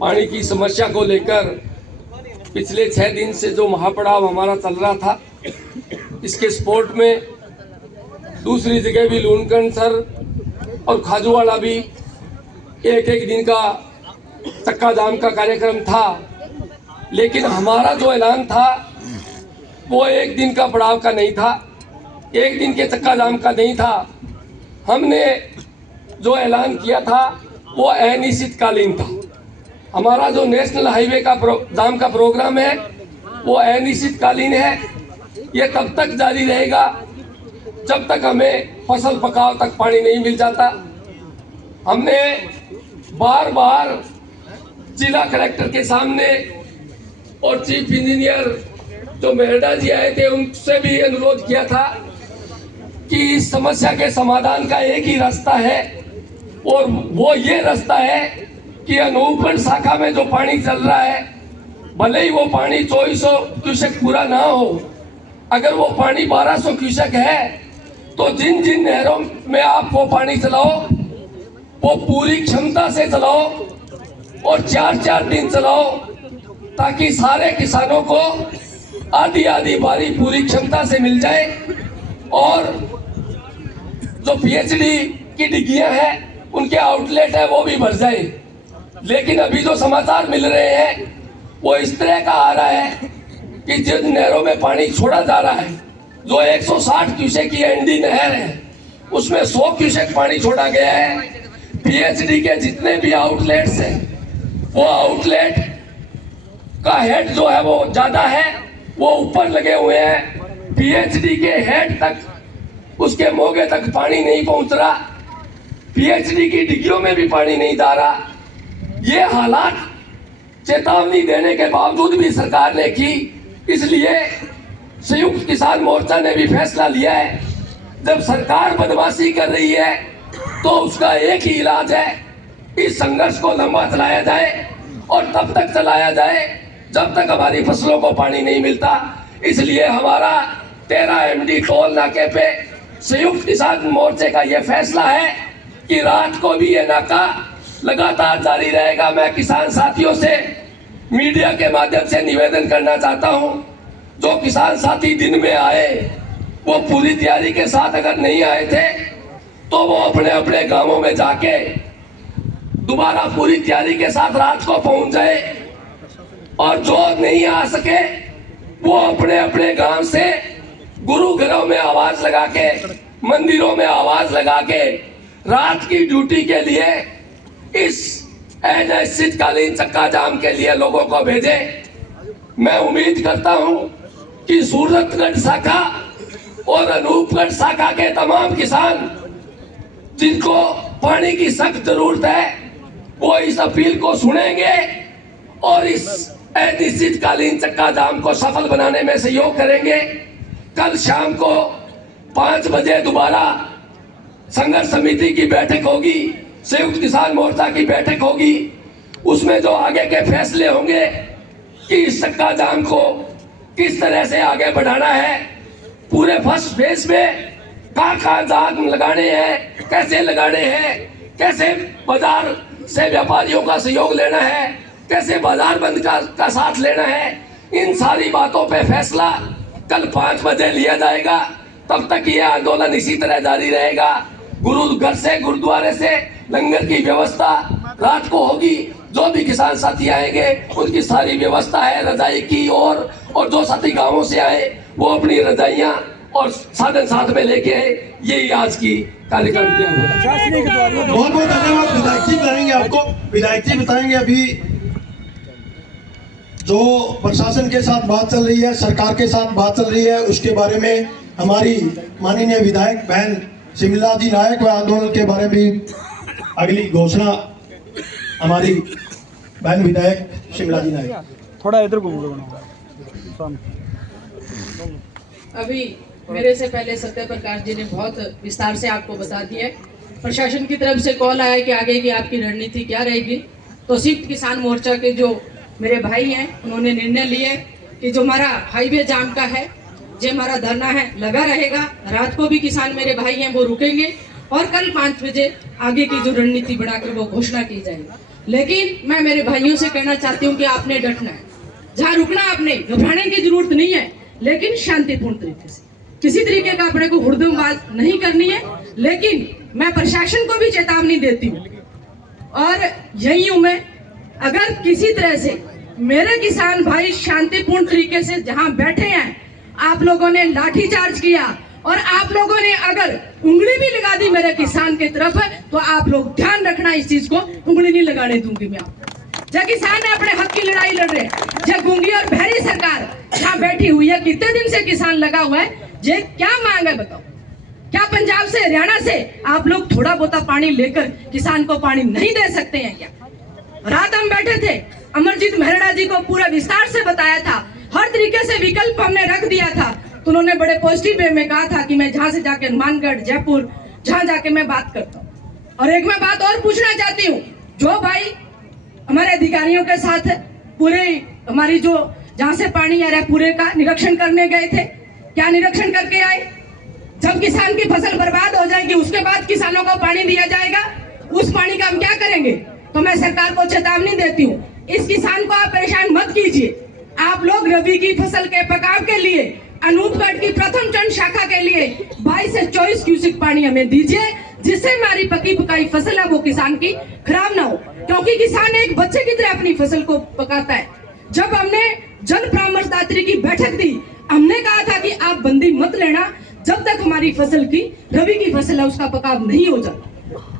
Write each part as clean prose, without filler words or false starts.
पानी की समस्या को लेकर पिछले 6 दिन से जो महापड़ाव हमारा चल रहा था, इसके सपोर्ट में दूसरी जगह भी लूनकंड सर और खाजूवाड़ा भी एक दिन का चक्का जाम का कार्यक्रम था। लेकिन हमारा जो ऐलान था वो एक दिन का पड़ाव का नहीं था, एक दिन के चक्का जाम का नहीं था। हमने जो ऐलान किया था वो अनिश्चितकालीन था। हमारा जो नेशनल हाईवे का जाम का प्रोग्राम है वो अनिश्चितकालीन है। ये तब तक जारी रहेगा जब तक हमें फसल पकाव तक पानी नहीं मिल जाता। हमने बार बार जिला कलेक्टर के सामने और चीफ इंजीनियर जो मेहरडा जी आए थे उनसे भी अनुरोध किया था कि इस समस्या के समाधान का एक ही रास्ता है और वो ये रास्ता है कि अनूपगढ़ शाखा में जो पानी चल रहा है, भले ही वो पानी 2400 क्यूसेक पूरा ना हो, अगर वो पानी 1200 क्यूसेक है तो जिन जिन नहरों में आप वो पानी चलाओ वो पूरी क्षमता से चलाओ और 4-4 दिन चलाओ, ताकि सारे किसानों को आधी आधी बारी पूरी क्षमता से मिल जाए और जो पीएचडी की डिग्रियां हैं उनके आउटलेट है वो भी भर जाए। लेकिन अभी जो समाचार मिल रहे हैं वो इस तरह का आ रहा है कि जिन नहरों में पानी छोड़ा जा रहा है, जो 160 क्यूसेक की एनडी नहर है उसमें 100 क्यूसेक पानी छोड़ा गया है। पीएचडी के जितने भी आउटलेट्स हैं वो आउटलेट का हेड जो है वो ज्यादा है, वो ऊपर लगे हुए हैं। पीएचडी के हेड तक उसके मोगे तक पानी नहीं पहुंच रहा, पीएचडी की डिग्रियों में भी पानी नहीं जा रहा। ये हालात चेतावनी देने के बावजूद भी सरकार ने की, इसलिए संयुक्त किसान मोर्चा ने भी फैसला लिया है जब सरकार बदमाशी कर रही है तो उसका एक ही इलाज है, इस संघर्ष को लंबा चलाया जाए और तब तक चलाया जाए जब तक हमारी फसलों को पानी नहीं मिलता। इसलिए हमारा 13 MD टोल नाके पे संयुक्त किसान मोर्चे का यह फैसला है कि रात को भी ये नाका लगातार जारी रहेगा। मैं किसान साथियों से मीडिया के माध्यम से निवेदन करना चाहता हूं, जो किसान साथी दिन में आए वो पूरी तैयारी के साथ अगर नहीं आए थे तो वो अपने अपने गांवों में जाके दोबारा पूरी तैयारी के साथ रात को पहुंच जाए, और जो नहीं आ सके वो अपने अपने गांव से गुरु घरों में आवाज लगा के, मंदिरों में आवाज लगा के रात की ड्यूटी के लिए इस अनिश्चितकालीन चक्का जाम के लिए लोगों को भेजे। मैं उम्मीद करता हूं कि सूरतगढ़ शाखा और अनूपगढ़ शाखा के तमाम किसान जिनको पानी की सख्त जरूरत है वो इस अपील को सुनेंगे और इस अनिश्चितकालीन चक्का जाम को सफल बनाने में सहयोग करेंगे। कल शाम को 5 बजे दोबारा संघर्ष समिति की बैठक होगी, संयुक्त किसान मोर्चा की बैठक होगी, उसमें जो आगे के फैसले होंगे कि इस चक्का जाम को किस तरह से आगे बढ़ाना है, पूरे फर्स्ट फेज में कहाँ जाम लगाने हैं, कैसे लगाने हैं, कैसे बाजार से व्यापारियों का सहयोग लेना है, कैसे बाजार बंद का साथ लेना है, इन सारी बातों पे फैसला कल 5 बजे लिया जाएगा। तब तक ये आंदोलन इसी तरह जारी रहेगा। गुरु घर से गुरुद्वारे से लंगर की व्यवस्था रात को होगी। जो भी किसान साथी आएंगे उनकी सारी व्यवस्था है रजाई की, और जो साथी गांवों से आए वो अपनी रजाइयां और साधन साथ में लेके आए। यही आज की कार्यक्रम बहुत बहुत धन्यवाद। विधायक जी बताएंगे आपको, विधायक जी बताएंगे अभी जो प्रशासन के साथ बात चल रही है, सरकार के साथ बात चल रही है, उसके बारे में हमारी माननीय विधायक बहन शिमला जी नायक व आंदोलन के बारे में अगली घोषणा हमारी बहन विधायक शिमला जी नायक। थोड़ा इधर घूमो। अभी मेरे से पहले सत्य प्रकाश जी ने बहुत विस्तार से आपको बता दिया है। प्रशासन की तरफ से कॉल आया कि आगे की आपकी रणनीति क्या रहेगी। तो संयुक्त किसान मोर्चा के जो मेरे भाई हैं उन्होंने निर्णय लिए कि जो हमारा हाईवे जाम का है, जो हमारा धरना है लगा रहेगा। रात को भी किसान मेरे भाई हैं वो रुकेंगे और कल 5 बजे आगे की जो रणनीति बनाकर वो घोषणा की जाएगी। लेकिन मैं मेरे भाइयों से कहना चाहती हूँ कि आपने डटना है, जहाँ रुकना आपने, घबराने की जरूरत नहीं है, लेकिन शांतिपूर्ण तरीके से, किसी तरीके का अपने को हुड़दंगबाज नहीं करनी है। लेकिन मैं प्रशासन को भी चेतावनी देती हूँ और यही हूँ मैं, अगर किसी तरह से मेरे किसान भाई शांतिपूर्ण तरीके से जहाँ बैठे हैं, आप लोगों ने लाठीचार्ज किया और आप लोगों ने अगर उंगली भी लगा दी मेरे किसान की तरफ, तो आप लोग ध्यान रखना इस चीज को, उंगली नहीं लगाने दूंगी मैं आपको। जब किसान अपने हक की लड़ाई लड़ रहे हैं, जब गूंगी और बहरी सरकार यहाँ बैठी हुई है, कितने दिन से किसान लगा हुआ है, ये क्या मांग है बताओ? क्या पंजाब से हरियाणा से आप लोग थोड़ा बहुत पानी लेकर किसान को पानी नहीं दे सकते हैं क्या? रात हम बैठे थे, अमरजीत मेहरा जी को पूरा विस्तार से बताया था, हर तरीके से विकल्प हमने रख दिया था, तो उन्होंने बड़े पॉजिटिव वे में कहा था कि मैं जहां से जाके हनुमानगढ़, जयपुर, जहां जाके मैं बात करता हूँ। और एक मैं बात और पूछना चाहती हूँ, जो भाई हमारे अधिकारियों के साथ पूरे हमारी जो जहां से पानी आ रहा है पूरे का निरीक्षण करने गए थे, क्या निरीक्षण करके आए? जब किसान की फसल बर्बाद हो जाएगी उसके बाद किसानों को पानी दिया जाएगा, उस पानी का हम क्या करेंगे? तो मैं सरकार को चेतावनी देती हूँ, इस किसान को आप परेशान मत कीजिए। आप लोग रबी की फसल के पकाव के लिए अनूपगढ़ की प्रथम चरण शाखा के लिए 22 से 24 क्यूसेक पानी हमें दीजिए, जिससे हमारी पकी पकाई फसल है वो किसान की खराब ना हो, क्योंकि किसान एक बच्चे की तरह अपनी फसल को पकाता है। जब हमने जन परामर्शदात्री की बैठक दी, हमने कहा था कि आप बंदी मत लेना जब तक हमारी फसल की रबी की फसल है उसका पकाव नहीं हो जाता।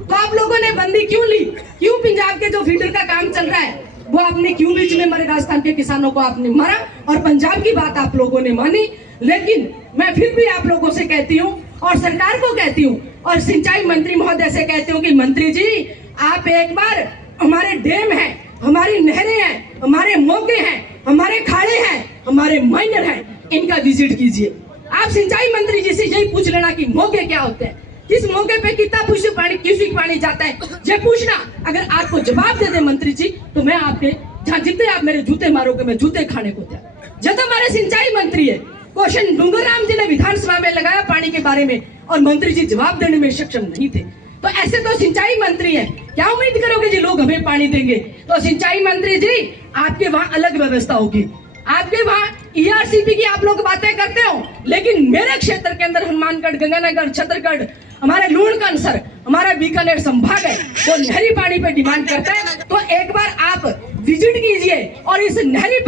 तो आप लोगों ने बंदी क्यों ली? क्यों पंजाब के जो फीडर का काम चल रहा है वो आपने क्यों बीच में हमारे राजस्थान के किसानों को आपने मारा और पंजाब की बात आप लोगों ने मानी? लेकिन मैं फिर भी आप लोगों से कहती हूँ और सरकार को कहती हूँ और सिंचाई मंत्री महोदय से कहती हूँ कि मंत्री जी, आप एक बार हमारे डैम हैं, हमारी नहरें हैं, हमारे मोगे हैं, हमारे खाड़े हैं, हमारे माइनर हैं, इनका विजिट कीजिए। आप सिंचाई मंत्री जी से यही पूछ लेना कि मोगे क्या होते हैं, किस मौके पे कितना क्यूसेक पानी जाता है, ये पूछना। अगर आपको जवाब दे दे मंत्री जी, तो मैं आपके जहाँ जितने आप मेरे जूते मारोगे मैं जूते खाने को तैयार। जब हमारे सिंचाई मंत्री है, क्वेश्चन डूंगरराम जी ने विधानसभा में लगाया पानी के बारे में और मंत्री जी जवाब देने में सक्षम नहीं थे। तो ऐसे तो सिंचाई मंत्री है, क्या उम्मीद करोगे जी लोग हमें पानी देंगे? तो सिंचाई मंत्री जी, आपके वहाँ अलग व्यवस्था होगी, आपके वहाँ ERCP की आप लोग बातें करते हो, लेकिन मेरे क्षेत्र के अंदर हनुमानगढ़, गंगानगर, छतरगढ़, हमारे लूणकरसर, हमारा बीकानेर संभाग है, वो नहरी पानी पे डिमांड करता है। तो एक बार आप विजिट कीजिए और इस नहरी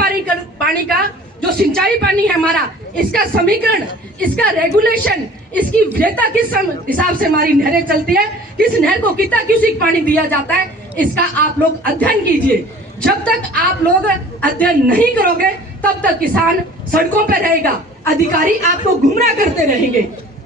पानी का जो सिंचाई पानी है हमारा, इसका समीकरण, इसका रेगुलेशन, इसकी वैधता किस हिसाब से हमारी नहरें चलती है, किस नहर को कितना क्यूसेक पानी दिया जाता है, इसका आप लोग अध्ययन कीजिए। जब तक आप लोग अध्ययन नहीं करोगे तब तक किसान सड़कों पर रहेगा, अधिकारी आपको गुमराह करते रहेंगे।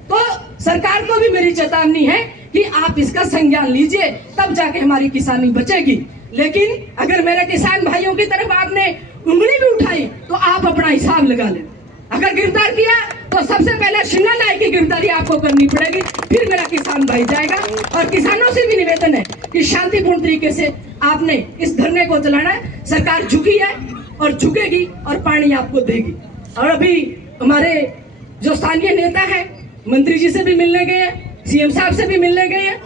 तो सरकार को भी मेरी चेतावनी है कि आप इसका संज्ञान लीजिए, तब जाके हमारी किसानी बचेगी। लेकिन अगर मेरे किसान भाइयों की तरफ आपने उंगली भी उठाई तो आप अपना हिसाब लगा लें। अगर गिरफ्तार किया तो सबसे पहले शिमला नायक की गिरफ्तारी आपको करनी पड़ेगी, फिर मेरा किसान भाई जाएगा। और किसानों से भी निवेदन है कि शांतिपूर्ण तरीके से आपने इस धरने को चलाना है। सरकार झुकी है और झुकेगी और पानी आपको देगी। और अभी हमारे जो स्थानीय नेता हैं, मंत्री जी से भी मिलने गए हैं, CM साहब से भी मिलने गए हैं।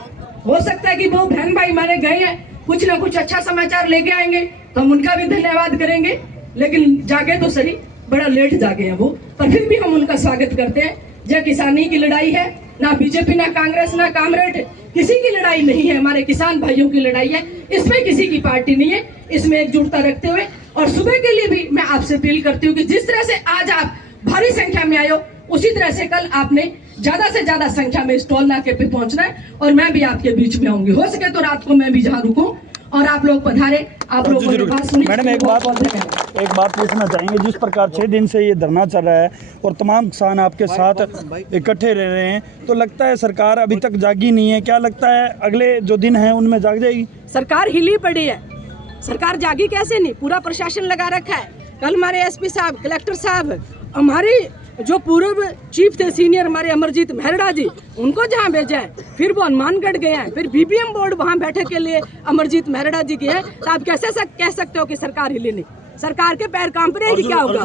हो सकता है कि वो बहन भाई हमारे गए हैं, कुछ ना कुछ अच्छा समाचार लेके आएंगे तो हम उनका भी धन्यवाद करेंगे। लेकिन जागे तो सही, बड़ा लेट जागे हैं वो, पर फिर भी हम उनका स्वागत करते हैं। यह किसानी की लड़ाई है, ना बीजेपी, ना कांग्रेस, ना कामरेड, किसी की लड़ाई नहीं है, हमारे किसान भाइयों की लड़ाई है। इसमें किसी की पार्टी नहीं है, इसमें एकजुटता रखते हुए। और सुबह के लिए भी मैं आपसे अपील करती हूँ कि जिस तरह से आज आप भारी संख्या में आए हो, उसी तरह से कल आपने ज्यादा से ज्यादा संख्या में स्टॉल नाके पे पहुंचना है और मैं भी आपके बीच में आऊंगी। हो सके तो रात को मैं भी जहाँ रुकूं और आप लोग पधारे, आप लोगों ने बात सुनी। मैडम एक बात पूछना चाहेंगे, जिस प्रकार 6 दिन से ये धरना चल रहा है और तमाम किसान आपके साथ इकट्ठे रह रहे हैं, तो लगता है सरकार अभी तक जागी नहीं है, क्या लगता है अगले जो दिन हैं उनमें जाग जाएगी? सरकार हिली पड़ी है, सरकार जागी कैसे नहीं? पूरा प्रशासन लगा रखा है। कल हमारे SP साहब, कलेक्टर साहब, हमारी जो पूर्व चीफ थे सीनियर हमारे अमरजीत मेहरा जी, उनको जहाँ भेजा है, फिर वो हनुमानगढ़ गए हैं, फिर BPM बोर्ड वहाँ बैठक के लिए अमरजीत मेहरा जी के हैं। तो आप कैसे कह सकते हो कि सरकार हिली नहीं? सरकार के पैर कांप रहे हैं कि क्या होगा?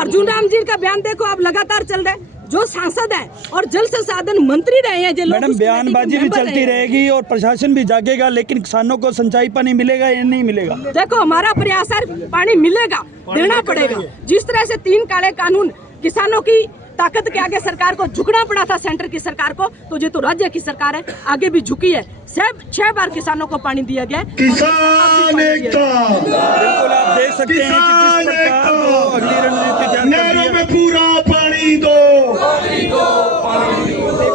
अर्जुन राम जी का बयान देखो, आप लगातार चल रहे हैं। जो सांसद हैं और जल संसाधन मंत्री रहे हैं, जो लोग मैडम उस कमेटी के बयानबाजी भी मेंबर चलती रहे हैं। रहेगी और प्रशासन भी जागेगा, लेकिन किसानों को सिंचाई पानी मिलेगा या नहीं मिलेगा? देखो हमारा प्रयास है, पानी मिलेगा, देना पड़ेगा। जिस तरह से 3 काले कानून किसानों की ताकत के आगे सरकार को झुकना पड़ा था, सेंटर की सरकार को, तो ये तो राज्य की सरकार है, आगे भी झुकी है। 6 बार किसानों को पानी दिया गया है। किसान एकता, बिल्कुल आप देख सकते हैं कि किस प्रकार जो अगली रणनीति तैयार कर नहरों दी में है। पूरा पानी दो,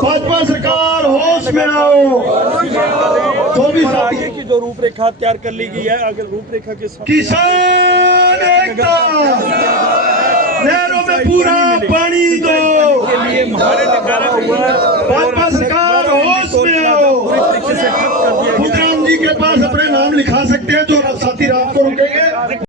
भाजपा सरकार होश में आओ। और आगे की जो रूपरेखा तैयार कर ली गई है, आगे रूपरेखा के साथ किसान एकता, नहरों में पूरा पानी दो। के लिए महारे निकाला हुआ है।